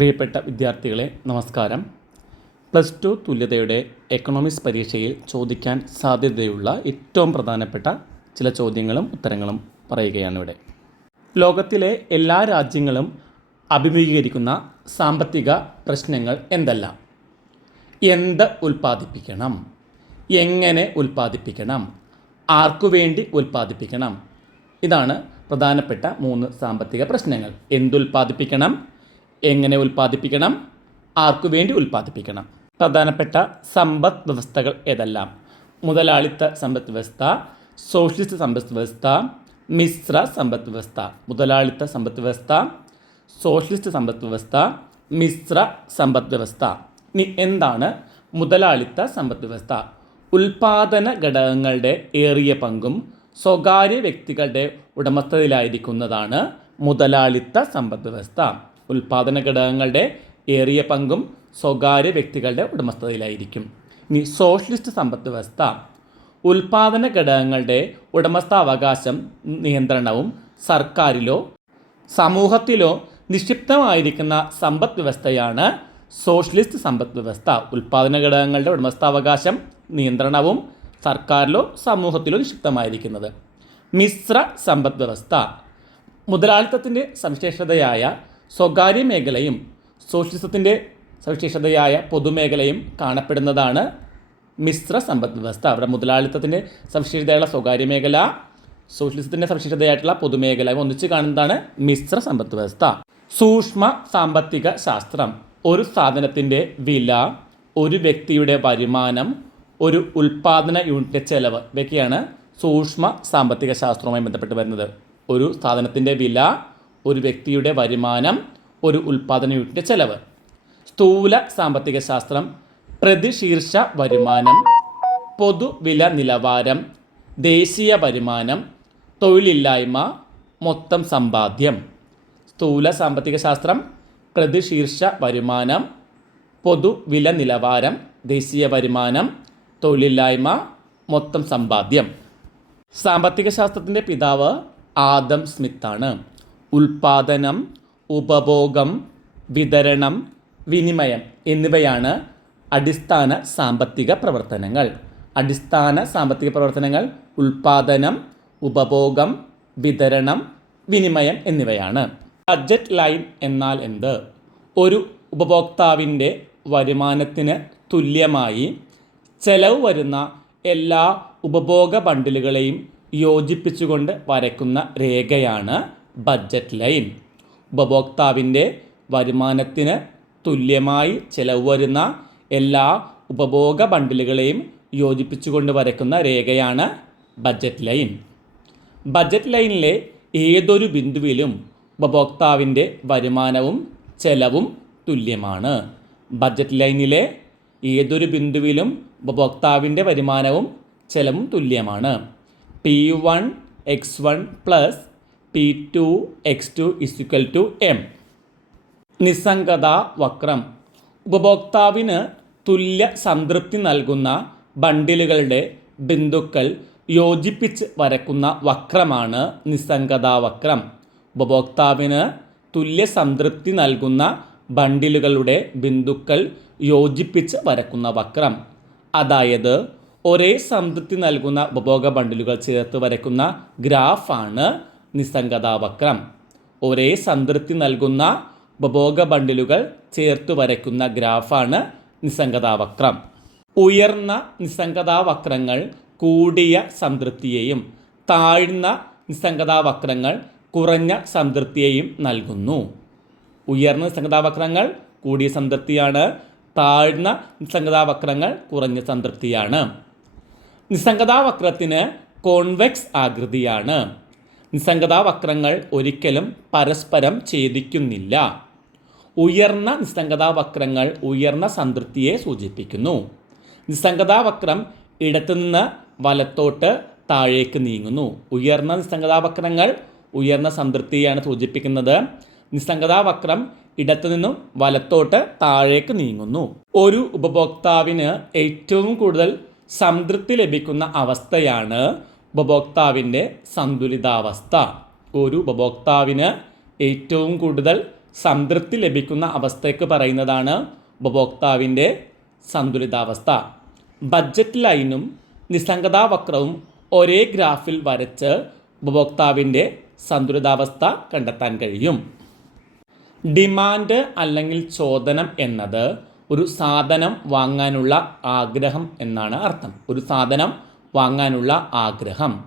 പ്രിയപ്പെട്ട വിദ്യാർത്ഥികളെ നമസ്കാരം. പ്ലസ് ടു തുല്യതയുടെ എക്കണോമിക്സ് പരീക്ഷയിൽ ചോദിക്കാൻ സാധ്യതയുള്ള ഏറ്റവും പ്രധാനപ്പെട്ട ചില ചോദ്യങ്ങളും ഉത്തരങ്ങളും പറയുകയാണ് ഇവിടെ. ലോകത്തിലെ എല്ലാ രാജ്യങ്ങളും അഭിമുഖീകരിക്കുന്ന സാമ്പത്തിക പ്രശ്നങ്ങൾ എന്തെല്ലാം? എന്ത് ഉൽപ്പാദിപ്പിക്കണം? എങ്ങനെ ഉൽപ്പാദിപ്പിക്കണം? ആർക്കു വേണ്ടി ഉൽപ്പാദിപ്പിക്കണം? ഇതാണ് പ്രധാനപ്പെട്ട മൂന്ന് സാമ്പത്തിക പ്രശ്നങ്ങൾ. എന്തുൽപ്പാദിപ്പിക്കണം? എങ്ങനെ ഉൽപ്പാദിപ്പിക്കണം? ആർക്കു വേണ്ടി ഉൽപ്പാദിപ്പിക്കണം? പ്രധാനപ്പെട്ട സമ്പദ് വ്യവസ്ഥകൾ ഏതെല്ലാം? മുതലാളിത്ത സമ്പദ് വ്യവസ്ഥ സോഷ്യലിസ്റ്റ് സമ്പദ് വ്യവസ്ഥ മിശ്ര സമ്പദ് വ്യവസ്ഥ. മുതലാളിത്ത സമ്പദ് വ്യവസ്ഥ സോഷ്യലിസ്റ്റ് സമ്പദ് വ്യവസ്ഥ മിശ്ര സമ്പദ് വ്യവസ്ഥ. ഇനി എന്താണ് മുതലാളിത്ത സമ്പദ് വ്യവസ്ഥ? ഉൽപാദന ഘടകങ്ങളുടെ ഏറിയ പങ്കും സ്വകാര്യ വ്യക്തികളുടെ ഉടമസ്ഥതയിലായിരിക്കുന്നതാണ് മുതലാളിത്ത സമ്പദ് വ്യവസ്ഥ. ഉൽപാദന ഘടകങ്ങളുടെ ഏറിയ പങ്കും സ്വകാര്യ വ്യക്തികളുടെ ഉടമസ്ഥതയിലായിരിക്കും. ഇനി സോഷ്യലിസ്റ്റ് സമ്പദ് വ്യവസ്ഥ. ഉൽപാദന ഘടകങ്ങളുടെ ഉടമസ്ഥാവകാശം നിയന്ത്രണവും സർക്കാരിലോ സമൂഹത്തിലോ നിക്ഷിപ്തമായിരിക്കുന്ന സമ്പദ് വ്യവസ്ഥയാണ് സോഷ്യലിസ്റ്റ് സമ്പദ് വ്യവസ്ഥ. ഉൽപാദന ഘടകങ്ങളുടെ ഉടമസ്ഥാവകാശം നിയന്ത്രണവും സർക്കാരിലോ സമൂഹത്തിലോ നിക്ഷിപ്തമായിരിക്കുന്നത്. മിശ്ര സമ്പദ് വ്യവസ്ഥ. മുതലാളിത്തത്തിന്റെ സവിശേഷതയായ സ്വകാര്യ മേഖലയും സോഷ്യലിസത്തിന്റെ സവിശേഷതയായ പൊതുമേഖലയും കാണപ്പെടുന്നതാണ് മിശ്ര സമ്പദ് വ്യവസ്ഥ. അവിടെ മുതലാളിത്തത്തിന്റെ സവിശേഷതയുള്ള സ്വകാര്യ മേഖല സോഷ്യലിസത്തിന്റെ സവിശേഷതയായിട്ടുള്ള പൊതുമേഖല ഒന്നിച്ച് കാണുന്നതാണ് മിശ്ര സമ്പദ് വ്യവസ്ഥ. സൂക്ഷ്മ സാമ്പത്തിക ശാസ്ത്രം. ഒരു സാധനത്തിന്റെ വില ഒരു വ്യക്തിയുടെ വരുമാനം ഒരു ഉൽപാദന യൂണിറ്റിന്റെ ചെലവ് ഇവയൊക്കെയാണ് സൂക്ഷ്മ സാമ്പത്തിക ശാസ്ത്രവുമായി ബന്ധപ്പെട്ട് വരുന്നത്. ഒരു സാധനത്തിന്റെ വില ഒരു വ്യക്തിയുടെ വരുമാനം ഒരു ഉൽപാദന യൂണിറ്റിന്റെ ചെലവ്. സ്ഥൂല സാമ്പത്തിക ശാസ്ത്രം പ്രതിശീർഷ വരുമാനം പൊതുവില നിലവാരം ദേശീയ വരുമാനം തൊഴിലില്ലായ്മ മൊത്തം സമ്പാദ്യം. സ്ഥൂല സാമ്പത്തിക ശാസ്ത്രം പ്രതിശീർഷ വരുമാനം പൊതുവില നിലവാരം ദേശീയ വരുമാനം തൊഴിലില്ലായ്മ മൊത്തം സമ്പാദ്യം. സാമ്പത്തിക ശാസ്ത്രത്തിന്റെ പിതാവ് ആദം സ്മിത്താണ്. ഉൽപാദനം ഉപഭോഗം വിതരണം വിനിമയം എന്നിവയാണ് അടിസ്ഥാന സാമ്പത്തിക പ്രവർത്തനങ്ങൾ. അടിസ്ഥാന സാമ്പത്തിക പ്രവർത്തനങ്ങൾ ഉൽപാദനം ഉപഭോഗം വിതരണം വിനിമയം എന്നിവയാണ്. ബഡ്ജറ്റ് ലൈൻ എന്നാൽ എന്ത്? ഒരു ഉപഭോക്താവിന്റെ വരുമാനത്തിന് തുല്യമായി ചെലവ് വരുന്ന എല്ലാ ഉപഭോഗ ബണ്ടിലുകളെയും യോജിപ്പിച്ചുകൊണ്ട് വരയ്ക്കുന്ന രേഖയാണ് ബഡ്ജറ്റ് ലൈൻ. ഉപഭോക്താവിന്റെ വരുമാനത്തിന് തുല്യമായി ചെലവ് വരുന്ന എല്ലാ ഉപഭോഗ ബണ്ടിലുകളെയും യോജിപ്പിച്ചുകൊണ്ട് വരയ്ക്കുന്ന രേഖയാണ് ബഡ്ജറ്റ് ലൈൻ. ബഡ്ജറ്റ് ലൈനിലെ ഏതൊരു ബിന്ദുവിലും ഉപഭോക്താവിന്റെ വരുമാനവും ചെലവും തുല്യമാണ്. ബഡ്ജറ്റ് ലൈനിലെ ഏതൊരു ബിന്ദുവിലും ഉപഭോക്താവിന്റെ വരുമാനവും ചെലവും തുല്യമാണ്. P one X one plus P two X two is equal to M നിസ്സംഗത വക്രം ഉപഭോക്താവിന് തുല്യ സംതൃപ്തി നൽകുന്ന ബണ്ടിലുകളുടെ ബിന്ദുക്കൾ യോജിപ്പിച്ച് വരക്കുന്ന വക്രമാണ് നിസ്സംഗതാ വക്രം ഉപഭോക്താവിന് തുല്യ സംതൃപ്തി നൽകുന്ന ബണ്ടിലുകളുടെ ബിന്ദുക്കൾ യോജിപ്പിച്ച് വരക്കുന്ന വക്രം. അതായത് ഒരേ സംതൃപ്തി നൽകുന്ന ഉപഭോഗ ബണ്ടിലുകൾ ചേർത്ത് വരയ്ക്കുന്ന ഗ്രാഫാണ് നിസ്സംഗതാ വക്രം ഒരേ സംതൃപ്തി നൽകുന്ന ഉപഭോഗ ബണ്ടിലുകൾ ചേർത്തു വരയ്ക്കുന്ന ഗ്രാഫാണ് നിസ്സംഗതാവക്രം. ഉയർന്ന നിസ്സംഗതാവക്രങ്ങൾ കൂടിയ സംതൃപ്തിയെയും താഴ്ന്ന നിസ്സംഗതാവക്രങ്ങൾ കുറഞ്ഞ സംതൃപ്തിയെയും നൽകുന്നു. ഉയർന്ന നിസ്സംഗതാവക്രങ്ങൾ കൂടിയ സംതൃപ്തിയാണ് താഴ്ന്ന നിസ്സംഗതാവക്രങ്ങൾ കുറഞ്ഞ സംതൃപ്തിയാണ്. നിസ്സംഗതാവക്രത്തിന് കോൺവെക്സ് ആകൃതിയാണ്. നിസ്സംഗതാവക്രങ്ങൾ ഒരിക്കലും പരസ്പരം ഛേദിക്കുന്നില്ല. ഉയർന്ന നിസ്സംഗതാവക്രങ്ങൾ ഉയർന്ന സംതൃപ്തിയെ സൂചിപ്പിക്കുന്നു. നിസ്സംഗതാവക്രം ഇടത്തുനിന്ന് വലത്തോട്ട് താഴേക്ക് നീങ്ങുന്നു. ഉയർന്ന നിസ്സംഗതാവക്രങ്ങൾ ഉയർന്ന സംതൃപ്തിയാണ് സൂചിപ്പിക്കുന്നത്. നിസ്സംഗതാവക്രം ഇടത്തു നിന്നും വലത്തോട്ട് താഴേക്ക് നീങ്ങുന്നു. ഒരു ഉപഭോക്താവിന് ഏറ്റവും കൂടുതൽ സംതൃപ്തി ലഭിക്കുന്ന അവസ്ഥയാണ് ഉപഭോക്താവിന്റെ സന്തുലിതാവസ്ഥ. ഒരു ഉപഭോക്താവിന് ഏറ്റവും കൂടുതൽ സംതൃപ്തി ലഭിക്കുന്ന അവസ്ഥയ്ക്ക് പറയുന്നതാണ് ഉപഭോക്താവിന്റെ സന്തുലിതാവസ്ഥ. ബഡ്ജറ്റ് ലൈനും നിസ്സംഗതാവക്രവും ഒരേ ഗ്രാഫിൽ വരച്ച് ഉപഭോക്താവിന്റെ സന്തുലിതാവസ്ഥ കണ്ടെത്താൻ കഴിയും. ഡിമാൻഡ് അല്ലെങ്കിൽ ചോദനം എന്നത് ഒരു സാധനം വാങ്ങാനുള്ള ആഗ്രഹം എന്നാണ് അർത്ഥം. ഒരു സാധനം വാങ്ങാനുള്ള ആഗ്രഹം.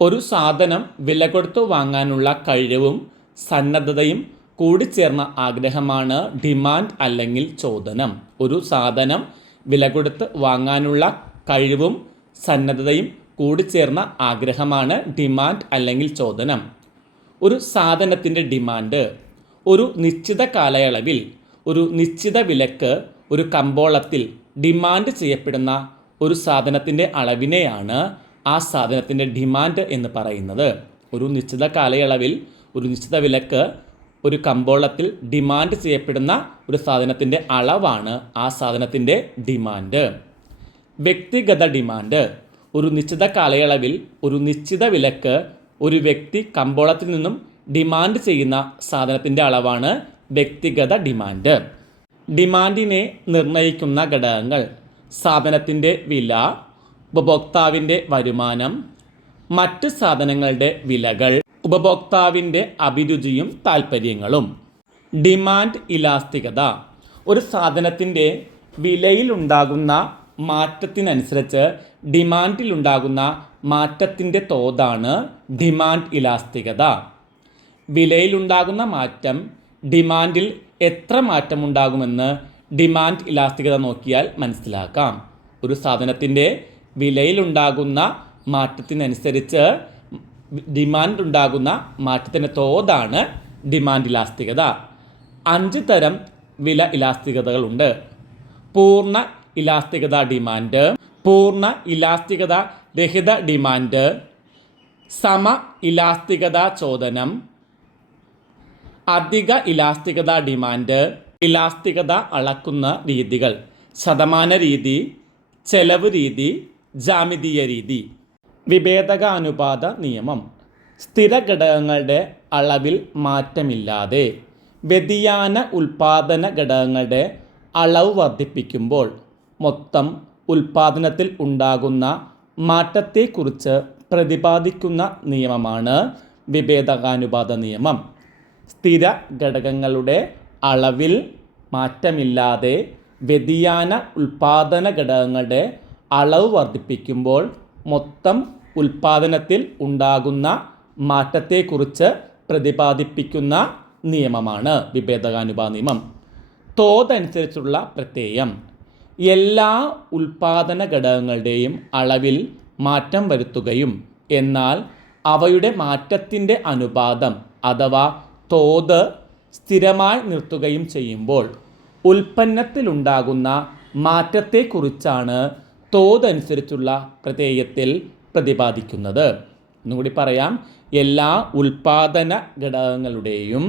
ഒരു സാധനം വില കൊടുത്തു വാങ്ങാനുള്ള കഴിവും സന്നദ്ധതയും കൂടിച്ചേർന്ന ആഗ്രഹമാണ് ഡിമാൻഡ് അല്ലെങ്കിൽ ചോദനം. ഒരു സാധനം വില കൊടുത്ത് വാങ്ങാനുള്ള കഴിവും സന്നദ്ധതയും കൂടിച്ചേർന്ന ആഗ്രഹമാണ് ഡിമാൻഡ് അല്ലെങ്കിൽ ചോദനം. ഒരു സാധനത്തിന്റെ ഡിമാൻഡ്. ഒരു നിശ്ചിത കാലയളവിൽ ഒരു നിശ്ചിത വിലക്ക് ഒരു കമ്പോളത്തിൽ ഡിമാൻഡ് ചെയ്യപ്പെടുന്ന ഒരു സാധനത്തിന്റെ അളവിനെയാണ് ആ സാധനത്തിന്റെ ഡിമാൻഡ് എന്ന് പറയുന്നത്. ഒരു നിശ്ചിത കാലയളവിൽ ഒരു നിശ്ചിത വിലക്ക് ഒരു കമ്പോളത്തിൽ ഡിമാൻഡ് ചെയ്യപ്പെടുന്ന ഒരു സാധനത്തിന്റെ അളവാണ് ആ സാധനത്തിന്റെ ഡിമാൻഡ്. വ്യക്തിഗത ഡിമാൻഡ്. ഒരു നിശ്ചിത കാലയളവിൽ ഒരു നിശ്ചിത വിലക്ക് ഒരു വ്യക്തി കമ്പോളത്തിൽ നിന്നും ഡിമാൻഡ് ചെയ്യുന്ന സാധനത്തിന്റെ അളവാണ് വ്യക്തിഗത ഡിമാൻഡ്. ഡിമാൻഡിനെ നിർണയിക്കുന്ന ഘടകങ്ങൾ. സാധനത്തിന്റെ വില ഉപഭോക്താവിന്റെ വരുമാനം മറ്റ് സാധനങ്ങളുടെ വിലകൾ ഉപഭോക്താവിന്റെ അഭിരുചിയും താൽപ്പര്യങ്ങളും. ഡിമാൻഡ് ഇലാസ്തികത. ഒരു സാധനത്തിന്റെ വിലയിലുണ്ടാകുന്ന മാറ്റത്തിനനുസരിച്ച് ഡിമാൻഡിലുണ്ടാകുന്ന മാറ്റത്തിന്റെ തോതാണ് ഡിമാൻഡ് ഇലാസ്തികത. വിലയിലുണ്ടാകുന്ന മാറ്റം ഡിമാൻഡിൽ എത്ര മാറ്റമുണ്ടാകുമെന്ന് ഡിമാൻഡ് ഇലാസ്തികത നോക്കിയാൽ മനസ്സിലാക്കാം. ഒരു സാധനത്തിന്റെ വിലയിലുണ്ടാകുന്ന മാറ്റത്തിനനുസരിച്ച് ഡിമാൻഡ് ഉണ്ടാകുന്ന മാറ്റത്തിന്റെ തോതാണ് ഡിമാൻഡ് ഇലാസ്തികത. അഞ്ച് തരം വില ഇലാസ്തികതകളുണ്ട്. പൂർണ ഇലാസ്തികത ഡിമാൻഡ് പൂർണ ഇലാസ്തികത രഹിത ഡിമാൻഡ് സമ ഇലാസ്തികത ചോദനം അധിക ഇലാസ്തികത ഡിമാൻഡ് ഇലാസ്തികത അളക്കുന്ന രീതികൾ. ശതമാന രീതി ചെലവ് രീതി ജാമിതീയ രീതി. വിഭേദക അനുപാത നിയമം. സ്ഥിര ഘടകങ്ങളുടെ അളവിൽ മാറ്റമില്ലാതെ വ്യതിയാന ഉൽപാദന ഘടകങ്ങളുടെ അളവ് വർദ്ധിപ്പിക്കുമ്പോൾ മൊത്തം ഉൽപാദനത്തിൽ ഉണ്ടാകുന്ന മാറ്റത്തെക്കുറിച്ച് പ്രതിപാദിക്കുന്ന നിയമമാണ് വിഭേദകാനുപാത നിയമം. സ്ഥിര ഘടകങ്ങളുടെ അളവിൽ മാറ്റമില്ലാതെ വ്യതിയാന ഉൽപാദന ഘടകങ്ങളുടെ അളവ് വർദ്ധിപ്പിക്കുമ്പോൾ മൊത്തം ഉൽപാദനത്തിൽ ഉണ്ടാകുന്ന മാറ്റത്തെക്കുറിച്ച് പ്രതിപാദിപ്പിക്കുന്ന നിയമമാണ് വിഭേദകാനുപാത നിയമം. തോതനുസരിച്ചുള്ള പ്രത്യയം എല്ലാ ഉൽപാദന ഘടകങ്ങളുടെയും അളവിൽ മാറ്റം വരുത്തുകയും എന്നാൽ അവയുടെ മാറ്റത്തിന്റെ അനുപാതം അഥവാ തോത് സ്ഥിരമായി നിർത്തുകയും ചെയ്യുമ്പോൾ ഉൽപ്പന്നത്തിലുണ്ടാകുന്ന മാറ്റത്തെക്കുറിച്ചാണ് തോതനുസരിച്ചുള്ള പ്രത്യയത്തിൽ പ്രതിപാദിക്കുന്നത്. ഒന്നുകൂടി പറയാം. എല്ലാ ഉൽപാദന ഘടകങ്ങളുടെയും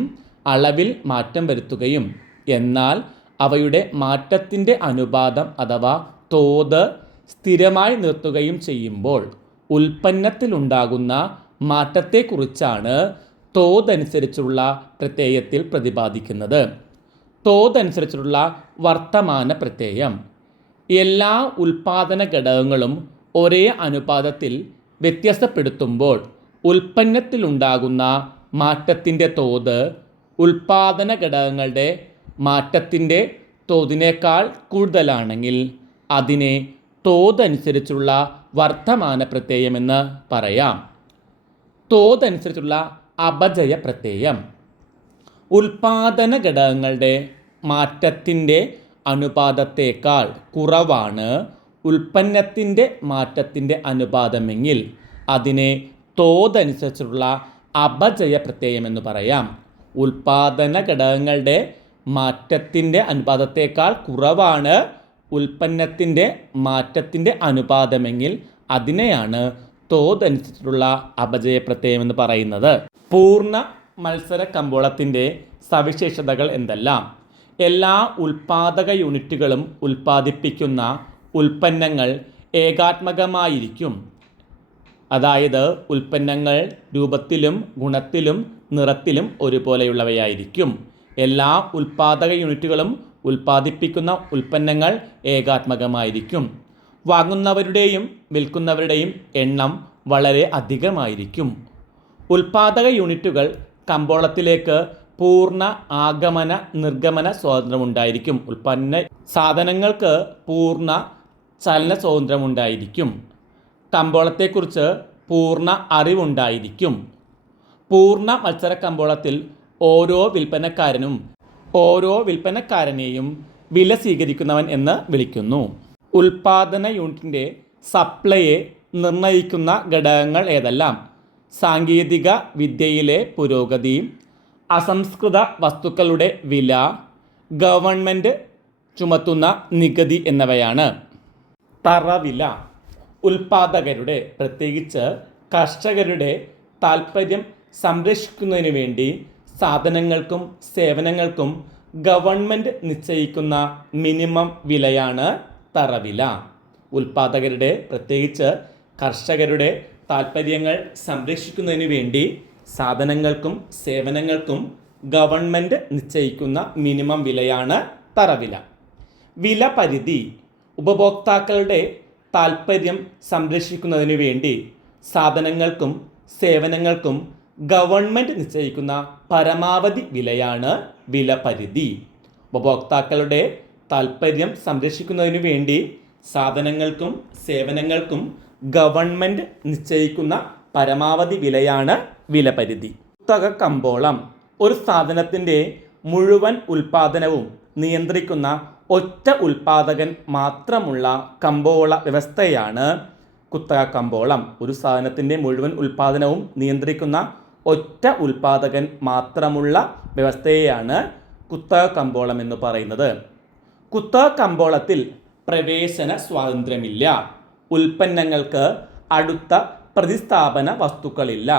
അളവിൽ മാറ്റം വരുത്തുകയും എന്നാൽ അവയുടെ മാറ്റത്തിന്റെ അനുപാതം അഥവാ തോത് സ്ഥിരമായി നിർത്തുകയും ചെയ്യുമ്പോൾ ഉൽപ്പന്നത്തിലുണ്ടാകുന്ന മാറ്റത്തെക്കുറിച്ചാണ് തോതനുസരിച്ചുള്ള പ്രത്യയത്തിൽ പ്രതിപാദിക്കുന്നത്. തോതനുസരിച്ചുള്ള വർത്തമാന പ്രത്യയം. എല്ലാ ഉൽപാദന ഘടകങ്ങളും ഒരേ അനുപാതത്തിൽ വ്യത്യസ്തപ്പെടുത്തുമ്പോൾ ഉൽപ്പന്നത്തിലുണ്ടാകുന്ന മാറ്റത്തിന്റെ തോത് ഉൽപാദന ഘടകങ്ങളുടെ മാറ്റത്തിന്റെ തോതിനേക്കാൾ കൂടുതലാണെങ്കിൽ അതിനെ തോതനുസരിച്ചുള്ള വർത്തമാന പ്രത്യയമെന്ന് പറയാം. തോതനുസരിച്ചുള്ള അപജയ പ്രത്യയം ഉൽപാദന ഘടകങ്ങളുടെ മാറ്റത്തിന്റെ അനുപാതത്തേക്കാൾ കുറവാണ് ഉൽപ്പന്നത്തിന്റെ മാറ്റത്തിന്റെ അനുപാതമെങ്കിൽ അതിനെ തോതനുസരിച്ചുള്ള അപജയ പ്രത്യയം എന്ന് പറയാം. ഉൽപാദന ഘടകങ്ങളുടെ മാറ്റത്തിന്റെ അനുപാതത്തേക്കാൾ കുറവാണ് ഉൽപ്പന്നത്തിന്റെ മാറ്റത്തിന്റെ അനുപാതമെങ്കിൽ അതിനെയാണ് തോതനുസരിച്ചുള്ള അപജയ പ്രത്യയം എന്ന് പറയുന്നത്. പൂർണ മത്സര കമ്പോളത്തിന്റെ സവിശേഷതകൾ എന്തെല്ലാം? എല്ലാ ഉൽപാദക യൂണിറ്റുകളും ഉൽപ്പാദിപ്പിക്കുന്ന ഉൽപ്പന്നങ്ങൾ ഏകാത്മകമായിരിക്കും. അതായത് ഉൽപ്പന്നങ്ങൾ രൂപത്തിലും ഗുണത്തിലും നിറത്തിലും ഒരുപോലെയുള്ളവയായിരിക്കും. എല്ലാ ഉൽപാദക യൂണിറ്റുകളും ഉൽപ്പാദിപ്പിക്കുന്ന ഉൽപ്പന്നങ്ങൾ ഏകാത്മകമായിരിക്കും. വാങ്ങുന്നവരുടെയും വിൽക്കുന്നവരുടെയും എണ്ണം വളരെ അധികമായിരിക്കും. ഉൽപാദക യൂണിറ്റുകൾ കമ്പോളത്തിലേക്ക് പൂർണ ആഗമന നിർഗമന സ്വാതന്ത്ര്യമുണ്ടായിരിക്കും. ഉൽപ്പന്ന സാധനങ്ങൾക്ക് പൂർണ ചലന സ്വാതന്ത്ര്യമുണ്ടായിരിക്കും. കമ്പോളത്തെക്കുറിച്ച് പൂർണ അറിവുണ്ടായിരിക്കും. പൂർണ മത്സര കമ്പോളത്തിൽ ഓരോ വിൽപ്പനക്കാരനും ഓരോ വിൽപ്പനക്കാരനെയും വില സ്വീകരിക്കുന്നവൻ എന്ന് വിളിക്കുന്നു. ഉൽപാദന യൂണിറ്റിന്റെ സപ്ലൈയെ നിർണയിക്കുന്ന ഘടകങ്ങൾ ഏതെല്ലാം? സാങ്കേതിക വിദ്യയിലെ പുരോഗതി അസംസ്കൃത വസ്തുക്കളുടെ വില ഗവൺമെന്റ് ചുമത്തുന്ന നികുതി എന്നിവയാണ്. തറവില ഉൽപാദകരുടെ പ്രത്യേകിച്ച് കർഷകരുടെ താൽപ്പര്യം സംരക്ഷിക്കുന്നതിന് വേണ്ടി സാധനങ്ങൾക്കും സേവനങ്ങൾക്കും ഗവൺമെന്റ് നിശ്ചയിക്കുന്ന മിനിമം വിലയാണ് തറവില. ഉൽപാദകരുടെ പ്രത്യേകിച്ച് കർഷകരുടെ താൽപ്പര്യങ്ങൾ സംരക്ഷിക്കുന്നതിന് വേണ്ടി സാധനങ്ങൾക്കും സേവനങ്ങൾക്കും ഗവൺമെന്റ് നിശ്ചയിക്കുന്ന മിനിമം വിലയാണ് തറവില. വില പരിധി ഉപഭോക്താക്കളുടെ താൽപ്പര്യം സംരക്ഷിക്കുന്നതിന് വേണ്ടി സാധനങ്ങൾക്കും സേവനങ്ങൾക്കും ഗവൺമെന്റ് നിശ്ചയിക്കുന്ന പരമാവധി വിലയാണ് വില പരിധി. ഉപഭോക്താക്കളുടെ താൽപ്പര്യം സംരക്ഷിക്കുന്നതിനു വേണ്ടി സാധനങ്ങൾക്കും സേവനങ്ങൾക്കും ഗവൺമെന്റ് നിശ്ചയിക്കുന്ന പരമാവധി വിലയാണ് വിലപരിധി. പുസ്തക കമ്പോളം. ഒരു സാധനത്തിന്റെ മുഴുവൻ ഉൽപാദനവും നിയന്ത്രിക്കുന്ന ഒറ്റ ഉൽപാദകൻ മാത്രമുള്ള കമ്പോള വ്യവസ്ഥയാണ് കുത്തക കമ്പോളം. ഒരു സാധനത്തിന്റെ മുഴുവൻ ഉൽപാദനവും നിയന്ത്രിക്കുന്ന ഒറ്റ ഉൽപാദകൻ മാത്രമുള്ള വ്യവസ്ഥയെയാണ് കുത്തക കമ്പോളം എന്ന് പറയുന്നത്. കുത്തക കമ്പോളത്തിൽ പ്രവേശന സ്വാതന്ത്ര്യമില്ല. ഉൽപ്പന്നങ്ങൾക്ക് അടുത്ത പ്രതിസ്ഥാപന വസ്തുക്കളില്ല.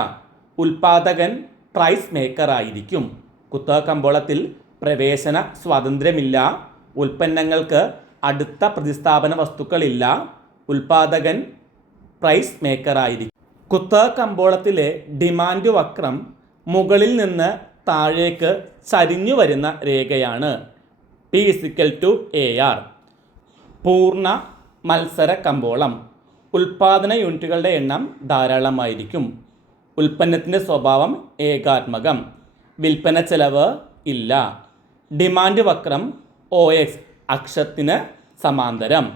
ഉൽപാദകൻ പ്രൈസ് മേക്കറായിരിക്കും കുത്തക കമ്പോളത്തിൽ പ്രവേശന സ്വാതന്ത്ര്യമില്ല. ഉൽപ്പന്നങ്ങൾക്ക് അടുത്ത പ്രതിസ്ഥാപന വസ്തുക്കളില്ല. ഉൽപാദകൻ പ്രൈസ് മേക്കറായിരിക്കും കുത്തക കമ്പോളത്തിലെ ഡിമാൻഡ് വക്രം മുകളിൽ നിന്ന് താഴേക്ക് ചരിഞ്ഞു വരുന്ന രേഖയാണ്. P is equal to A R പൂർണ മത്സര കമ്പോളം. ഉൽപാദന യൂണിറ്റുകളുടെ എണ്ണം ധാരാളമായിരിക്കും. ഉൽപ്പന്നത്തിന്റെ സ്വഭാവം ഏകാത്മകം. വിൽപ്പന ചെലവ് ഇല്ല. ഡിമാൻഡ് വക്രം ഒ എക്സ് അക്ഷത്തിന് സമാന്തരം.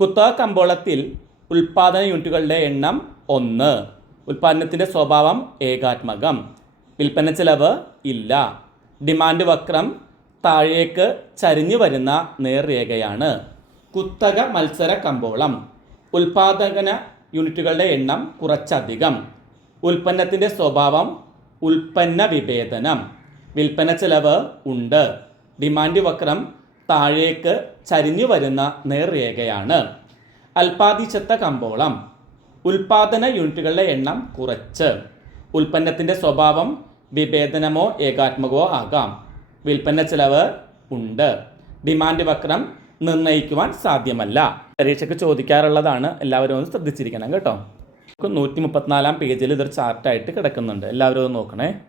കുത്തക കമ്പോളത്തിൽ ഉൽപാദന യൂണിറ്റുകളുടെ എണ്ണം ഒന്ന്. ഉൽപ്പാദനത്തിന്റെ സ്വഭാവം ഏകാത്മകം. വിൽപ്പന ചെലവ് ഇല്ല. ഡിമാൻഡ് വക്രം താഴേക്ക് ചരിഞ്ഞു വരുന്ന നേർരേഖയാണ്. കുത്തക മത്സര കമ്പോളം. ഉൽപാദന യൂണിറ്റുകളുടെ എണ്ണം കുറച്ചധികം. ഉൽപ്പന്നത്തിന്റെ സ്വഭാവം ഉൽപ്പന്ന വിഭേദനം. വിൽപ്പന ചെലവ് ഉണ്ട്. ഡിമാൻഡ് വക്രം താഴേക്ക് ചരിഞ്ഞു വരുന്ന നേർരേഖയാണ്. അൽപാദിച്ചത്ത കമ്പോളം. ഉൽപാദന യൂണിറ്റുകളുടെ എണ്ണം കുറച്ച്. ഉൽപ്പന്നത്തിന്റെ സ്വഭാവം വിഭേദനമോ ഏകാത്മകമോ ആകാം. വിൽപ്പന ചെലവ് ഉണ്ട്. ഡിമാൻഡ് വക്രം നിർണയിക്കുവാൻ സാധ്യമല്ല. പരീക്ഷയ്ക്ക് ചോദിക്കാറുള്ളതാണ്. എല്ലാവരും ഒന്ന് ശ്രദ്ധിച്ചിരിക്കണം കേട്ടോ. നൂറ്റി മുപ്പത്തിനാലാം പേജിൽ ഇതൊരു ചാർട്ടായിട്ട് കിടക്കുന്നുണ്ട്. എല്ലാവരും ഒന്ന് നോക്കണേ.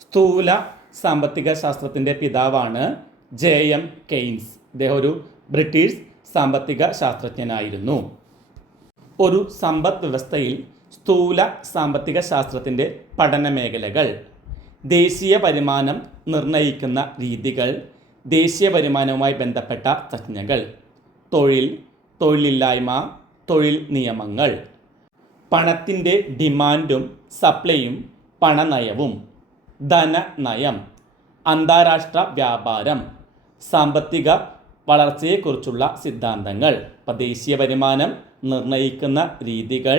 സ്ഥൂല സാമ്പത്തിക ശാസ്ത്രത്തിന്റെ പിതാവാണ് ജെ എം കെയ്ൻസ്. ഇദ്ദേഹം ഒരു ബ്രിട്ടീഷ് സാമ്പത്തിക ശാസ്ത്രജ്ഞനായിരുന്നു. ഒരു സമ്പദ് വ്യവസ്ഥയിൽ സ്ഥൂല സാമ്പത്തിക ശാസ്ത്രത്തിന്റെ പഠന മേഖലകൾ ദേശീയ വരുമാനം നിർണയിക്കുന്ന രീതികൾ ദേശീയ വരുമാനവുമായി ബന്ധപ്പെട്ട സംജ്ഞകൾ തൊഴിൽ തൊഴിലില്ലായ്മ തൊഴിൽ നിയമങ്ങൾ പണത്തിന്റെ ഡിമാൻഡും സപ്ലൈയും പണനയവും ധനനയം അന്താരാഷ്ട്ര വ്യാപാരം സാമ്പത്തിക വളർച്ചയെക്കുറിച്ചുള്ള സിദ്ധാന്തങ്ങൾ ഇപ്പം ദേശീയ വരുമാനം നിർണയിക്കുന്ന രീതികൾ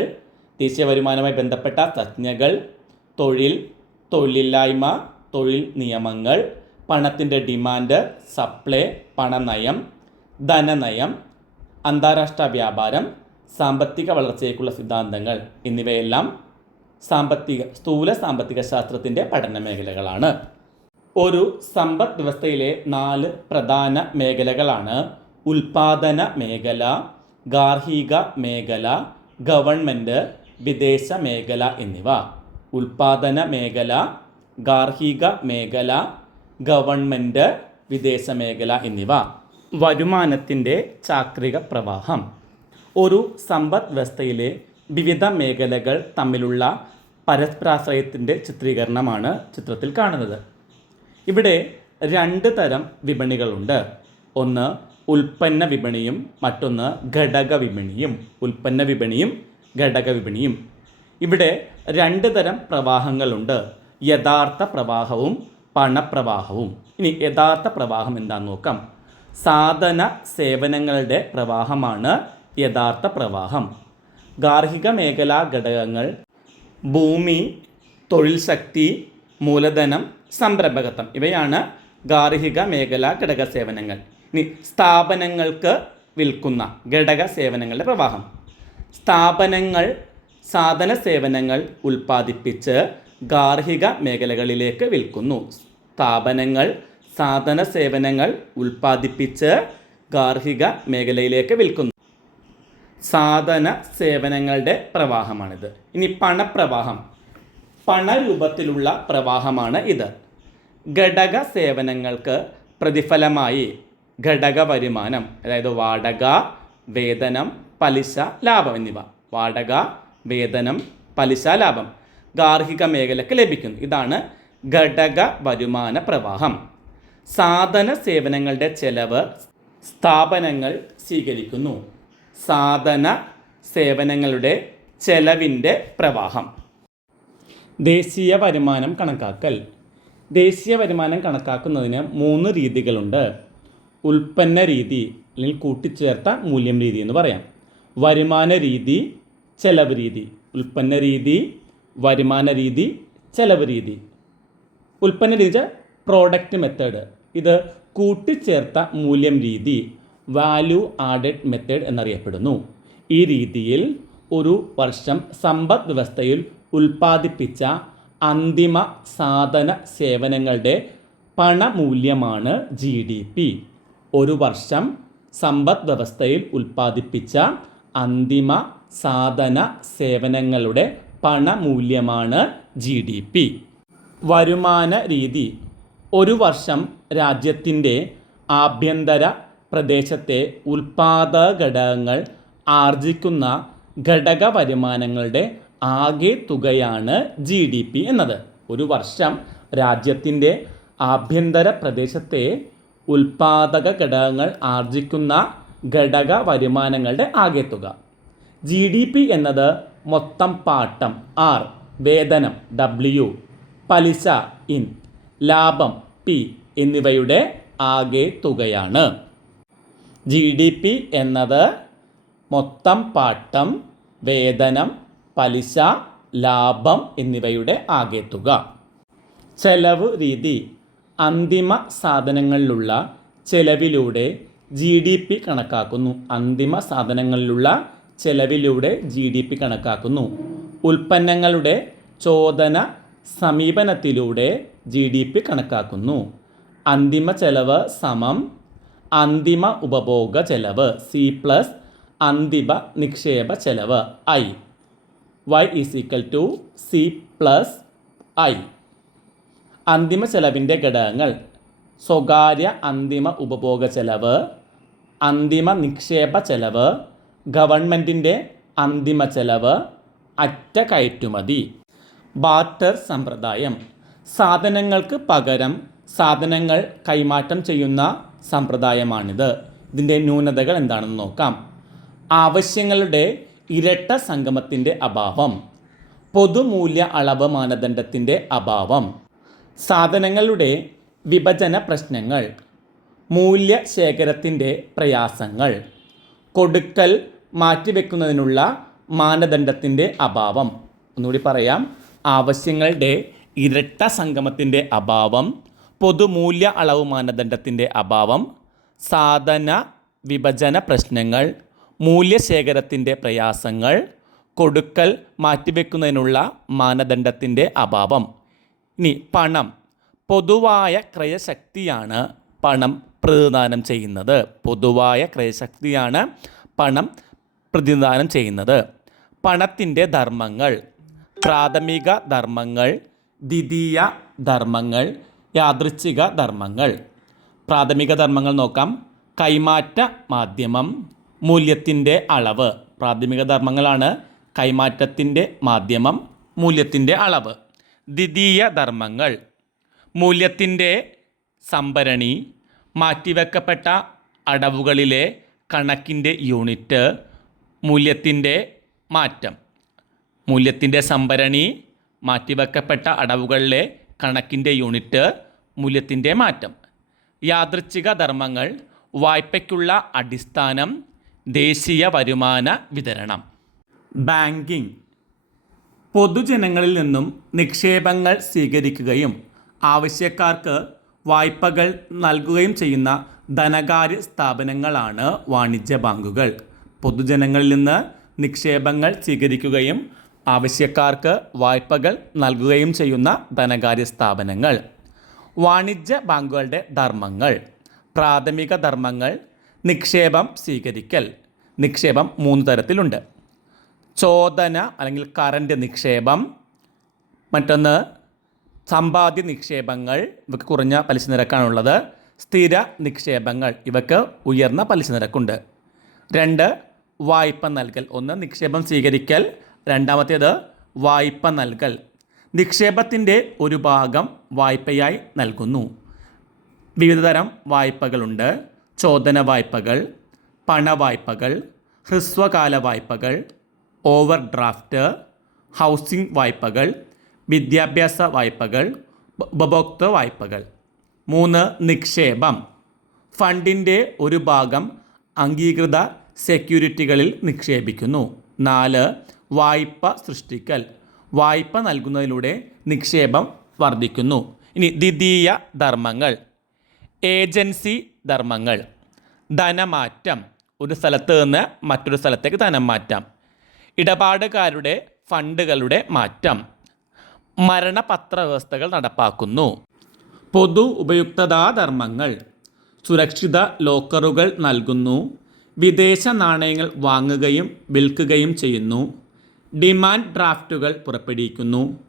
ദേശീയ വരുമാനവുമായി ബന്ധപ്പെട്ട തജ്ഞകൾ തൊഴിൽ തൊഴിലില്ലായ്മ തൊഴിൽ നിയമങ്ങൾ പണത്തിന്റെ ഡിമാൻഡ് സപ്ലൈ പണനയം ധനനയം അന്താരാഷ്ട്ര വ്യാപാരം സാമ്പത്തിക വളർച്ചയ്ക്കുള്ള സിദ്ധാന്തങ്ങൾ എന്നിവയെല്ലാം സാമ്പത്തിക സ്ഥൂല സാമ്പത്തിക ശാസ്ത്രത്തിന്റെ പഠന മേഖലകളാണ്. ഒരു സമ്പദ് വ്യവസ്ഥയിലെ നാല് പ്രധാന മേഖലകളാണ് ഉൽപാദന മേഖല ഗാർഹിക മേഖല ഗവൺമെന്റ് വിദേശ മേഖല എന്നിവ. ഉൽപാദന മേഖല ഗാർഹിക മേഖല ഗവൺമെന്റ് വിദേശ മേഖല എന്നിവ. വരുമാനത്തിന്റെ ചാക്രിക പ്രവാഹം. ഒരു സമ്പദ് വ്യവസ്ഥയിലെ വിവിധ മേഖലകൾ തമ്മിലുള്ള പരസ്പരാശ്രയത്തിന്റെ ചിത്രീകരണമാണ് ചിത്രത്തിൽ കാണുന്നത്. ഇവിടെ രണ്ട് തരം വിപണികളുണ്ട്. ഒന്ന് ഉൽപ്പന്ന വിപണിയും മറ്റൊന്ന് ഘടക വിപണിയും. ഉൽപ്പന്ന വിപണിയും ഘടക വിപണിയും. ഇവിടെ രണ്ട് തരം പ്രവാഹങ്ങളുണ്ട്. യഥാർത്ഥ പ്രവാഹവും പണപ്രവാഹവും. ഇനി യഥാർത്ഥ പ്രവാഹം എന്താണെന്ന് നോക്കാം. സാധന സേവനങ്ങളുടെ പ്രവാഹമാണ് യഥാർത്ഥ പ്രവാഹം. ഗാർഹിക മേഖലാ ഘടകങ്ങൾ ഭൂമി തൊഴിൽ ശക്തി മൂലധനം സംരംഭകത്വം ഇവയാണ് ഗാർഹിക മേഖലാ ഘടക സേവനങ്ങൾ. ഇനി സ്ഥാപനങ്ങൾക്ക് വിൽക്കുന്ന ഘടക സേവനങ്ങളുടെ പ്രവാഹം. സ്ഥാപനങ്ങൾ സാധന സേവനങ്ങൾ ഉൽപ്പാദിപ്പിച്ച് ഗാർഹിക മേഖലകളിലേക്ക് വിൽക്കുന്നു. സ്ഥാപനങ്ങൾ സാധന സേവനങ്ങൾ ഉൽപ്പാദിപ്പിച്ച് ഗാർഹിക മേഖലയിലേക്ക് വിൽക്കുന്നു. സാധന സേവനങ്ങളുടെ പ്രവാഹമാണിത്. ഇനി പണപ്രവാഹം. പണരൂപത്തിലുള്ള പ്രവാഹമാണ് ഇത്. ഘടക സേവനങ്ങൾക്ക് പ്രതിഫലമായി ഘടക വരുമാനം അതായത് വാടക വേതനം പലിശ ലാഭം എന്നിവ. വാടക വേതനം പലിശ ലാഭം. ഗാർഹിക മേഖലയ്ക്ക് ലഭിക്കുന്നു. ഇതാണ് ഘടക വരുമാന പ്രവാഹം. സാധന സേവനങ്ങളുടെ ചെലവ് സ്ഥാപനങ്ങൾ സ്വീകരിക്കുന്നു. സാധന സേവനങ്ങളുടെ ചെലവിന്റെ പ്രവാഹം. ദേശീയ വരുമാനം കണക്കാക്കൽ. ദേശീയ വരുമാനം കണക്കാക്കുന്നതിന് മൂന്ന് രീതികളുണ്ട്. ഉൽപ്പന്ന രീതി അല്ലെങ്കിൽ കൂട്ടിച്ചേർത്ത മൂല്യം രീതി എന്ന് പറയാം. വരുമാന രീതി ചെലവ് രീതി. ഉൽപ്പന്ന രീതി വരുമാന രീതി ചെലവ് രീതി. ഉൽപ്പന്ന രീതി പ്രോഡക്റ്റ് മെത്തേഡ് ഇത് കൂട്ടിച്ചേർത്ത മൂല്യം രീതി വാല്യൂ ആഡഡ് മെത്തേഡ് എന്നറിയപ്പെടുന്നു. ഈ രീതിയിൽ ഒരു വർഷം സമ്പദ് വ്യവസ്ഥയിൽ ഉൽപ്പാദിപ്പിച്ച അന്തിമ സാധന സേവനങ്ങളുടെ പണമൂല്യമാണ് ജി ഡി പി ഒരു വർഷം സമ്പദ് വ്യവസ്ഥയിൽ ഉൽപ്പാദിപ്പിച്ച അന്തിമ സാധന സേവനങ്ങളുടെ പണമൂല്യമാണ് ജി ഡി പി. വരുമാന രീതി. ഒരു വർഷം രാജ്യത്തിന്റെ ആഭ്യന്തര പ്രദേശത്തെ ഉൽപാദക ഘടകങ്ങൾ ആർജിക്കുന്ന ഘടക വരുമാനങ്ങളുടെ ആകെ തുകയാണ് ജി ഡി പി എന്നത്. ഒരു വർഷം രാജ്യത്തിന്റെ ആഭ്യന്തര പ്രദേശത്തെ ഉൽപാദക ഘടകങ്ങൾ ആർജിക്കുന്ന ഘടക വരുമാനങ്ങളുടെ ആകെ തുക. ജി ഡി പി എന്നത് മൊത്തം പാട്ടം ആർ. വേതനം ഡബ്ല്യു. പലിശ ഇൻ. ലാഭം പി. എന്നിവയുടെ ആകെ തുകയാണ്. ജി ഡി പി എന്നത് മൊത്തം പാട്ടം വേതനം പലിശ ലാഭം എന്നിവയുടെ ആകെ തുക. ചെലവ് രീതി. അന്തിമ സാധനങ്ങളിലുള്ള ചെലവിലൂടെ ജി ഡി പി കണക്കാക്കുന്നു. അന്തിമ സാധനങ്ങളിലുള്ള ചെലവിലൂടെ ജി ഡി പി കണക്കാക്കുന്നു. ഉൽപ്പന്നങ്ങളുടെ ചോദന സമീപനത്തിലൂടെ ജി ഡി പി കണക്കാക്കുന്നു. അന്തിമ ചെലവ് സമം അന്തിമ ഉപഭോഗ ചെലവ് സി പ്ലസ് അന്തിമ നിക്ഷേപ ചെലവ് I Y is equal to C plus I അന്തിമ ചെലവിന്റെ ഘടകങ്ങൾ സ്വകാര്യ അന്തിമ ഉപഭോഗ ചെലവ് അന്തിമ നിക്ഷേപ ചെലവ് ഗവൺമെന്റിന്റെ അന്തിമ ചെലവ് അറ്റ കയറ്റുമതി. ബാർട്ടർ സമ്പ്രദായം. സാധനങ്ങൾക്ക് പകരം സാധനങ്ങൾ കൈമാറ്റം ചെയ്യുന്ന സമ്പ്രദായമാണിത്. ഇതിന്റെ ന്യൂനതകൾ എന്താണെന്ന് നോക്കാം. ആവശ്യങ്ങളുടെ ഇരട്ട സംഗമത്തിന്റെ അഭാവം. പൊതുമൂല്യ അളവ് മാനദണ്ഡത്തിന്റെ അഭാവം. സാധനങ്ങളുടെ വിഭജന പ്രശ്നങ്ങൾ. മൂല്യശേഖരത്തിന്റെ പ്രയാസങ്ങൾ. കൊടുക്കൽ മാറ്റിവെക്കുന്നതിനുള്ള മാനദണ്ഡത്തിന്റെ അഭാവം. ഒന്നുകൂടി പറയാം. ആവശ്യങ്ങളുടെ ഇരട്ട സംഗമത്തിന്റെ അഭാവം പൊതുമൂല്യ അളവ് മാനദണ്ഡത്തിന്റെ അഭാവം സാധന വിഭജന പ്രശ്നങ്ങൾ മൂല്യശേഖരത്തിന്റെ പ്രയാസങ്ങൾ കൊടുക്കൽ മാറ്റിവെക്കുന്നതിനുള്ള മാനദണ്ഡത്തിന്റെ അഭാവം. ഇനി പണം. പൊതുവായ ക്രയശക്തിയാണ് പണം പ്രതിദാനം ചെയ്യുന്നത്. പൊതുവായ ക്രയശക്തിയാണ് പണം പ്രതിദാനം ചെയ്യുന്നത്. പണത്തിന്റെ ധർമ്മങ്ങൾ പ്രാഥമിക ധർമ്മങ്ങൾ ദ്വിതീയ ധർമ്മങ്ങൾ യാദൃച്ഛിക ധർമ്മങ്ങൾ. പ്രാഥമിക ധർമ്മങ്ങൾ നോക്കാം. കൈമാറ്റ മാധ്യമം മൂല്യത്തിന്റെ അളവ്. പ്രാഥമിക ധർമ്മങ്ങളാണ് കൈമാറ്റത്തിന്റെ മാധ്യമം മൂല്യത്തിന്റെ അളവ്. ദ്വിതീയ ധർമ്മങ്ങൾ മൂല്യത്തിന്റെ സംഭരണി മാറ്റിവെക്കപ്പെട്ട അടവുകളിലെ കണക്കിന്റെ യൂണിറ്റ് മൂല്യത്തിന്റെ മാറ്റം. മൂല്യത്തിന്റെ സംഭരണി മാറ്റിവെക്കപ്പെട്ട അടവുകളിലെ കണക്കിന്റെ യൂണിറ്റ് മൂല്യത്തിന്റെ മാറ്റം. യാദൃച്ഛിക ധർമ്മങ്ങൾ വായ്പയ്ക്കുള്ള അടിസ്ഥാനം ദേശീയ വരുമാന വിതരണം. ബാങ്കിങ് പൊതുജനങ്ങളിൽ നിന്നും നിക്ഷേപങ്ങൾ സ്വീകരിക്കുകയും ആവശ്യക്കാർക്ക് വായ്പകൾ നൽകുകയും ചെയ്യുന്ന ധനകാര്യ സ്ഥാപനങ്ങളാണ് വാണിജ്യ ബാങ്കുകൾ. പൊതുജനങ്ങളിൽ നിന്ന് നിക്ഷേപങ്ങൾ സ്വീകരിക്കുകയും ആവശ്യക്കാർക്ക് വായ്പകൾ നൽകുകയും ചെയ്യുന്ന ധനകാര്യ സ്ഥാപനങ്ങൾ. വാണിജ്യ ബാങ്കുകളുടെ ധർമ്മങ്ങൾ. പ്രാഥമിക ധർമ്മങ്ങൾ. നിക്ഷേപം സ്വീകരിക്കൽ. നിക്ഷേപം മൂന്ന് തരത്തിലുണ്ട്. ചോദന അല്ലെങ്കിൽ കറന്റ് നിക്ഷേപം. മറ്റൊന്ന് സമ്പാദ്യ നിക്ഷേപങ്ങൾ. ഇവയ്ക്ക് കുറഞ്ഞ പലിശ നിരക്കാണുള്ളത്. സ്ഥിര നിക്ഷേപങ്ങൾ. ഇവയ്ക്ക് ഉയർന്ന പലിശ നിരക്കുണ്ട്. രണ്ട് വായ്പ നൽകൽ. ഒന്ന് നിക്ഷേപം സ്വീകരിക്കൽ. രണ്ടാമത്തേത് വായ്പ നൽകൽ. നിക്ഷേപത്തിന്റെ ഒരു ഭാഗം വായ്പയായി നൽകുന്നു. വിവിധതരം വായ്പകളുണ്ട്. ചോദന വായ്പകൾ പണവായ്പകൾ ഹ്രസ്വകാല വായ്പകൾ ഓവർ ഡ്രാഫ്റ്റ് ഹൗസിംഗ് വായ്പകൾ വിദ്യാഭ്യാസ വായ്പകൾ ഉപ- ഉപഭോക്തൃ വായ്പകൾ. മൂന്ന് നിക്ഷേപം. ഫണ്ടിന്റെ ഒരു ഭാഗം അംഗീകൃത സെക്യൂരിറ്റികളിൽ നിക്ഷേപിക്കുന്നു. നാല് വായ്പ സൃഷ്ടിക്കൽ. വായ്പ നൽകുന്നതിലൂടെ നിക്ഷേപം വർദ്ധിക്കുന്നു. ഇനി ദ്വിതീയ ധർമ്മങ്ങൾ. ഏജൻസി ധർമ്മങ്ങൾ. ധനമാറ്റം. ഒരു സ്ഥലത്ത് നിന്ന് മറ്റൊരു സ്ഥലത്തേക്ക് ധനം മാറ്റാം ഇടപാടുകാരുടെ ഫണ്ടുകളുടെ മാറ്റം. മരണപത്ര വ്യവസ്ഥകൾ നടപ്പാക്കുന്നു. പൊതു ഉപയുക്തതാ ധർമ്മങ്ങൾ. സുരക്ഷിത ലോക്കറുകൾ നൽകുന്നു. വിദേശ നാണയങ്ങൾ വാങ്ങുകയും വിൽക്കുകയും ചെയ്യുന്നു. ഡിമാൻഡ് ഡ്രാഫ്റ്റുകൾ പുറപ്പെടുവിക്കുന്നു.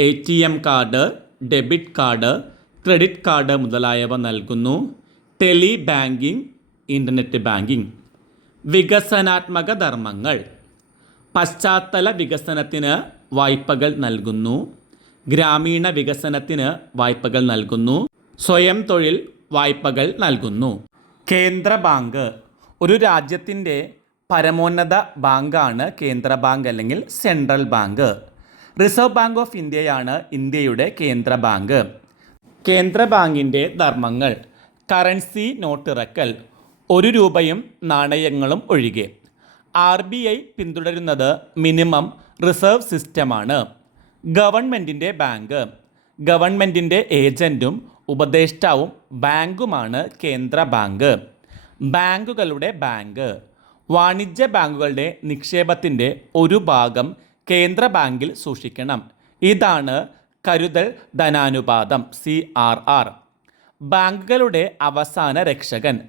A T M card debit card credit card മുതലായവ നൽകുന്നു. Tele banking internet banking. വികസനാത്മക ധർമ്മങ്ങൾ. പശ്ചാത്തല വികസനത്തിന് വായ്പകൾ നൽകുന്നു. ഗ്രാമീണ വികസനത്തിന് വായ്പകൾ നൽകുന്നു. സ്വയം തൊഴിൽ വായ്പകൾ നൽകുന്നു. കേന്ദ്ര ബാങ്ക്. ഒരു രാജ്യത്തിന്റെ പരമോന്നത ബാങ്കാണ് കേന്ദ്ര ബാങ്ക് അല്ലെങ്കിൽ central bank. Reserve bank of ഇന്ത്യയാണ് ഇന്ത്യയുടെ കേന്ദ്ര ബാങ്ക്. കേന്ദ്ര ബാങ്കിന്റെ ധർമ്മങ്ങൾ കറൻസി നോട്ടിറക്കൽ ഒരു രൂപയും നാണയങ്ങളും ഒഴികെ. ആർ ബി ഐ പിന്തുടരുന്നത് മിനിമം റിസർവ് സിസ്റ്റമാണ്. ഗവൺമെന്റിന്റെ ബാങ്ക് ഗവൺമെന്റിന്റെ ഏജന്റും ഉപദേഷ്ടാവും ബാങ്കുമാണ് കേന്ദ്ര ബാങ്ക്. ബാങ്കുകളുടെ ബാങ്ക്. വാണിജ്യ ബാങ്കുകളുടെ നിക്ഷേപത്തിന്റെ ഒരു ഭാഗം കേന്ദ്ര ബാങ്കിൽ സൂക്ഷിക്കണം. ഇതാണ് കരുതൽ ധനാനുപാതം സി ആർ ആർ. ബാങ്കുകളുടെ അവസാന രക്ഷകൻ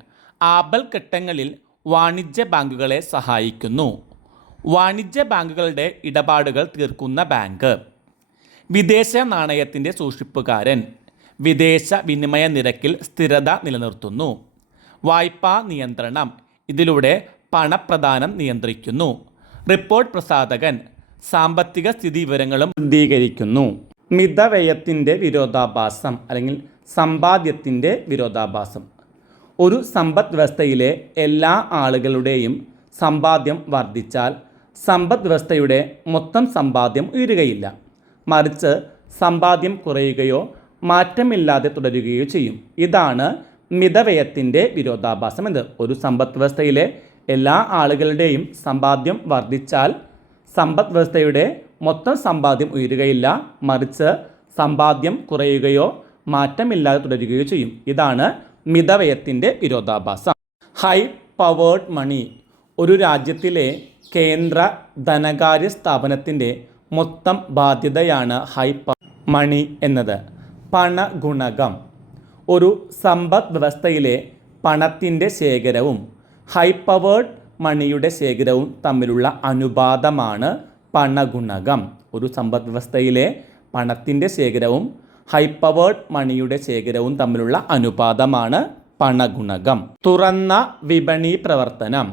ആപൽഘട്ടങ്ങളിൽ വാണിജ്യ ബാങ്കുകളെ സഹായിക്കുന്നു. വാണിജ്യ ബാങ്കുകളുടെ ഇടപാടുകൾ തീർക്കുന്ന ബാങ്ക്. വിദേശ നാണയത്തിന്റെ സൂക്ഷിപ്പുകാരൻ വിദേശ വിനിമയ നിരക്കിൽ സ്ഥിരത നിലനിർത്തുന്നു. വായ്പാ നിയന്ത്രണം. ഇതിലൂടെ പണപ്രദാനം നിയന്ത്രിക്കുന്നു. റിപ്പോർട്ട് പ്രസാധകൻ. സാമ്പത്തിക സ്ഥിതി വിവരങ്ങളും പ്രസിദ്ധീകരിക്കുന്നു മിതവ്യയത്തിന്റെ വിരോധാഭാസം അല്ലെങ്കിൽ സമ്പാദ്യത്തിന്റെ വിരോധാഭാസം. ഒരു സമ്പദ് വ്യവസ്ഥയിലെ എല്ലാ ആളുകളുടെയും സമ്പാദ്യം വർദ്ധിച്ചാൽ സമ്പദ് വ്യവസ്ഥയുടെ മൊത്തം സമ്പാദ്യം ഉയരുകയില്ല. മറിച്ച് സമ്പാദ്യം കുറയുകയോ മാറ്റമില്ലാതെ തുടരുകയോ ചെയ്യും. ഇതാണ് മിതവ്യയത്തിന്റെ വിരോധാഭാസം എന്ന് ഒരു സമ്പദ് വ്യവസ്ഥയിലെ എല്ലാ ആളുകളുടെയും സമ്പാദ്യം വർദ്ധിച്ചാൽ സമ്പദ് വ്യവസ്ഥയുടെ മൊത്തം സമ്പാദ്യം ഉയരുകയില്ല മറിച്ച് സമ്പാദ്യം കുറയുകയോ മാറ്റമില്ലാതെ തുടരുകയോ ചെയ്യും. ഇതാണ് മിതവ്യയത്തിന്റെ വിരോധാഭാസം. ഹൈ പവേർഡ് മണി ഒരു രാജ്യത്തിലെ കേന്ദ്ര ധനകാര്യ സ്ഥാപനത്തിന്റെ മൊത്തം ബാധ്യതയാണ് ഹൈ മണി എന്നത്. പണഗുണകം. ഒരു സമ്പദ് വ്യവസ്ഥയിലെ പണത്തിന്റെ ശേഖരവും ഹൈ പവേർഡ് മണിയുടെ ശേഖരവും തമ്മിലുള്ള അനുപാതമാണ് പണഗുണകം. ഒരു സമ്പദ് വ്യവസ്ഥയിലെ പണത്തിന്റെ ശേഖരവും ഹൈപ്പവേർഡ് മണിയുടെ ശേഖരവും തമ്മിലുള്ള അനുപാതമാണ് പണഗുണകം. തുറന്ന വിപണി പ്രവർത്തനം.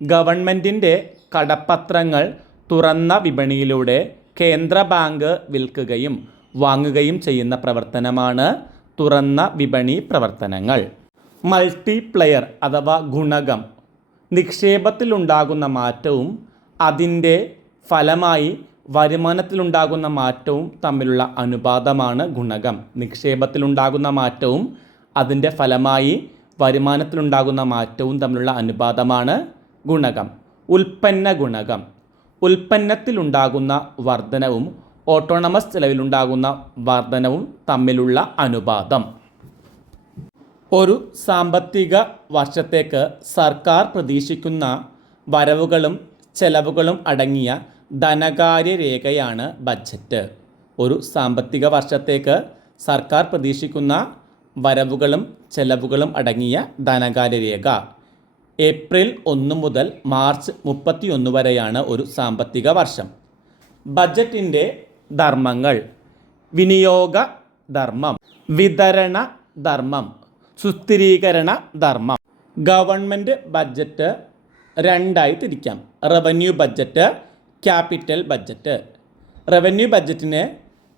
ഗവൺമെന്റിന്റെ കടപ്പത്രങ്ങൾ തുറന്ന വിപണിയിലൂടെ കേന്ദ്ര ബാങ്ക് വിൽക്കുകയും വാങ്ങുകയും ചെയ്യുന്ന പ്രവർത്തനമാണ് തുറന്ന വിപണി പ്രവർത്തനങ്ങൾ. മൾട്ടിപ്ലെയർ അഥവാ ഗുണകം. നിക്ഷേപത്തിലുണ്ടാകുന്ന മാറ്റവും അതിന്റെ ഫലമായി വരുമാനത്തിലുണ്ടാകുന്ന മാറ്റവും തമ്മിലുള്ള അനുപാതമാണ് ഗുണകം. നിക്ഷേപത്തിലുണ്ടാകുന്ന മാറ്റവും അതിന്റെ ഫലമായി വരുമാനത്തിലുണ്ടാകുന്ന മാറ്റവും തമ്മിലുള്ള അനുപാതമാണ് ഗുണകം. ഉൽപ്പന്ന ഗുണകം. ഉൽപ്പന്നത്തിലുണ്ടാകുന്ന വർധനവും ഓട്ടോണമസ് ചെലവിലുണ്ടാകുന്ന വർധനവും തമ്മിലുള്ള അനുപാതം. ഒരു സാമ്പത്തിക വർഷത്തേക്ക് സർക്കാർ പ്രതീക്ഷിക്കുന്ന വരവുകളും ചെലവുകളും അടങ്ങിയ ധനകാര്യ രേഖയാണ് ബഡ്ജറ്റ്. ഒരു സാമ്പത്തിക വർഷത്തേക്ക് സർക്കാർ പ്രതീക്ഷിക്കുന്ന വരവുകളും ചെലവുകളും അടങ്ങിയ ധനകാര്യ രേഖ ഏപ്രിൽ ഒന്ന് മുതൽ മാർച്ച് മുപ്പത്തിയൊന്ന് വരെയാണ് ഒരു സാമ്പത്തിക വർഷം. ബജറ്റിന്റെ ധർമ്മങ്ങൾ. വിനിയോഗ ധർമ്മം. വിതരണ ധർമ്മം. സുസ്ഥിരീകരണ ധർമ്മം. ഗവൺമെന്റ് ബഡ്ജറ്റ് രണ്ടായി തിരിക്കാം revenue budget capital budget. Revenue ബഡ്ജറ്റിന്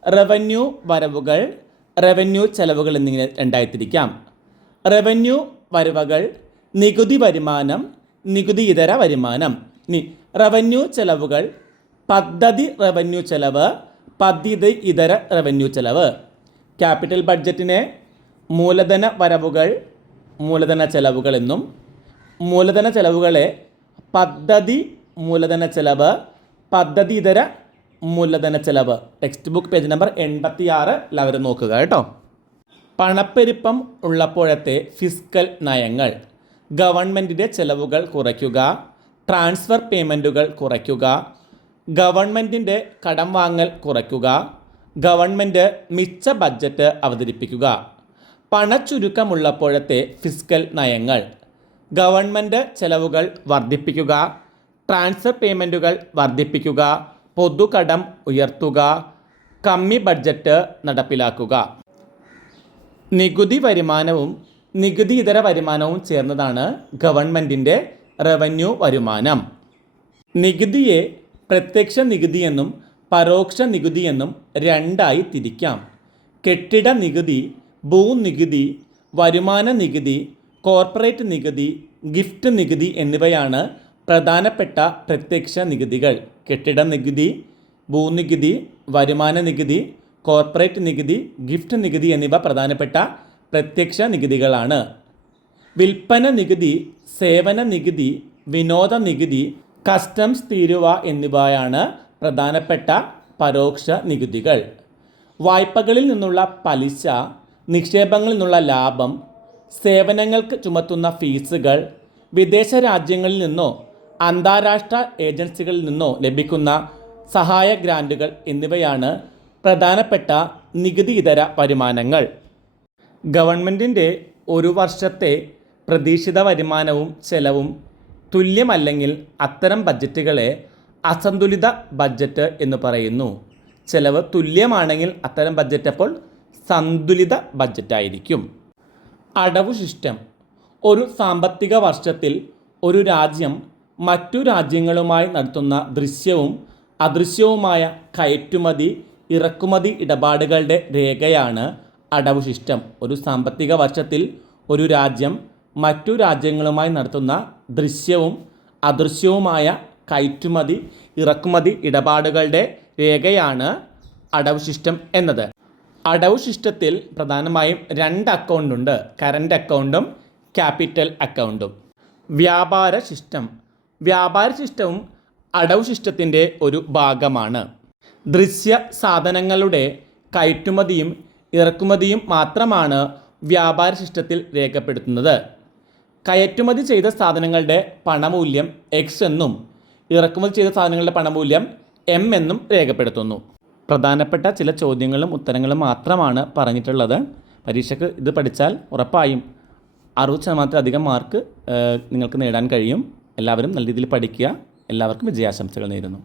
revenue വരവുകൾ റവന്യൂ ചെലവുകൾ എന്നിങ്ങനെ രണ്ടായി തിരിക്കാം റവന്യൂ വരവുകൾ നികുതി വരുമാനം നികുതി ഇതര വരുമാനം. ഇനി റവന്യൂ ചെലവുകൾ പദ്ധതി റവന്യൂ ചെലവ് പദ്ധതി ഇതര റവന്യൂ ചെലവ്. ക്യാപിറ്റൽ ബഡ്ജറ്റിനെ മൂലധന വരവുകൾ മൂലധന ചെലവുകൾ എന്നും മൂലധന ചെലവുകളെ പദ്ധതി മൂലധന ചെലവ് പദ്ധതി ഇതര മൂലധന ചെലവ്. ടെക്സ്റ്റ് ബുക്ക് പേജ് നമ്പർ എൺപത്തി ആറ് എല്ലാവരും നോക്കുക കേട്ടോ. പണപ്പെരുപ്പം ഉള്ളപ്പോഴത്തെ ഫിസ്ക്കൽ നയങ്ങൾ. ഗവൺമെന്റിന്റെ ചെലവുകൾ കുറയ്ക്കുക. ട്രാൻസ്ഫർ പേയ്മെന്റുകൾ കുറയ്ക്കുക. ഗവൺമെന്റിന്റെ കടം വാങ്ങൽ കുറയ്ക്കുക ഗവൺമെന്റ് മിച്ച ബഡ്ജറ്റ് അവതരിപ്പിക്കുക പണച്ചുരുക്കമുള്ളപ്പോഴത്തെ ഫിസ്ക്കൽ നയങ്ങൾ ഗവൺമെന്റ് ചെലവുകൾ വർദ്ധിപ്പിക്കുക ട്രാൻസ്ഫർ പേയ്മെന്റുകൾ വർദ്ധിപ്പിക്കുക പൊതുകടം ഉയർത്തുക കമ്മി ബഡ്ജറ്റ് നടപ്പിലാക്കുക. നികുതി വരുമാനവും നികുതി ഇതര വരുമാനവും ചേർന്നതാണ് ഗവൺമെന്റിന്റെ റവന്യൂ വരുമാനം. നികുതിയെ പ്രത്യക്ഷ നികുതിയെന്നും പരോക്ഷ നികുതിയെന്നും രണ്ടായി തിരിക്കാം. കെട്ടിട നികുതി ഭൂനികുതി വരുമാന നികുതി കോർപ്പറേറ്റ് നികുതി ഗിഫ്റ്റ് നികുതി എന്നിവയാണ് പ്രധാനപ്പെട്ട പ്രത്യക്ഷ നികുതികൾ കെട്ടിട നികുതി ഭൂനികുതി വരുമാന നികുതി കോർപ്പറേറ്റ് നികുതി ഗിഫ്റ്റ് നികുതി എന്നിവ പ്രധാനപ്പെട്ട പ്രത്യക്ഷ നികുതികളാണ് വിൽപ്പന നികുതി സേവന നികുതി വിനോദ നികുതി കസ്റ്റംസ് തീരുവ എന്നിവയാണ് പ്രധാനപ്പെട്ട പരോക്ഷ നികുതികൾ. വായ്പകളിൽ നിന്നുള്ള പലിശ നിക്ഷേപങ്ങളിൽ നിന്നുള്ള ലാഭം സേവനങ്ങൾക്ക് ചുമത്തുന്ന ഫീസുകൾ വിദേശ രാജ്യങ്ങളിൽ നിന്നോ അന്താരാഷ്ട്ര ഏജൻസികളിൽ നിന്നോ ലഭിക്കുന്ന സഹായ ഗ്രാന്റുകൾ എന്നിവയാണ് പ്രധാനപ്പെട്ട നികുതി ഇതര വരുമാനങ്ങൾ. ഗവൺമെന്റിന്റെ ഒരു വർഷത്തെ പ്രതീക്ഷിത വരുമാനവും ചെലവും തുല്യമല്ലെങ്കിൽ അത്തരം ബഡ്ജറ്റുകളെ അസന്തുലിത ബഡ്ജറ്റ് എന്ന് പറയുന്നു. ചെലവ് തുല്യമാണെങ്കിൽ അത്തരം ബഡ്ജറ്റ് അപ്പോൾ സന്തുലിത ബഡ്ജറ്റായിരിക്കും അടവ് സിസ്റ്റം ഒരു സാമ്പത്തിക വർഷത്തിൽ ഒരു രാജ്യം മറ്റു രാജ്യങ്ങളുമായി നടത്തുന്ന ദൃശ്യവും അദൃശ്യവുമായ കയറ്റുമതി ഇറക്കുമതി ഇടപാടുകളുടെ രേഖയാണ് അടവ് സിസ്റ്റം ഒരു സാമ്പത്തിക വർഷത്തിൽ ഒരു രാജ്യം മറ്റു രാജ്യങ്ങളുമായി നടത്തുന്ന ദൃശ്യവും അദൃശ്യവുമായ കയറ്റുമതി ഇറക്കുമതി ഇടപാടുകളുടെ രേഖയാണ് അടവ് സിസ്റ്റം എന്നത്. അടവ് സിസ്റ്റത്തിൽ പ്രധാനമായും രണ്ട് അക്കൗണ്ട് ഉണ്ട്. കറണ്ട് അക്കൗണ്ടും ക്യാപിറ്റൽ അക്കൗണ്ടും വ്യാപാര സിസ്റ്റം വ്യാപാര സിസ്റ്റവും അടവ് സിസ്റ്റത്തിന്റെ ഒരു ഭാഗമാണ്. ദൃശ്യ സാധനങ്ങളുടെ കയറ്റുമതിയും ഇറക്കുമതിയും മാത്രമാണ് വ്യാപാര സിസ്റ്റത്തിൽ രേഖപ്പെടുത്തുന്നത്. കയറ്റുമതി ചെയ്ത സാധനങ്ങളുടെ പണമൂല്യം എക്സ് എന്നും ഇറക്കുമതി ചെയ്ത സാധനങ്ങളുടെ പണമൂല്യം എം എന്നും രേഖപ്പെടുത്തുന്നു. പ്രധാനപ്പെട്ട ചില ചോദ്യങ്ങളും ഉത്തരങ്ങളും മാത്രമാണ് പറഞ്ഞിട്ടുള്ളത്. പരീക്ഷയ്ക്ക് ഇത് പഠിച്ചാൽ ഉറപ്പായും അറുപത് ശതമാനത്തിലധികം മാർക്ക് നിങ്ങൾക്ക് നേടാൻ കഴിയും. എല്ലാവരും നല്ല രീതിയിൽ പഠിക്കുക. എല്ലാവർക്കും വിജയാശംസകൾ നേരുന്നു.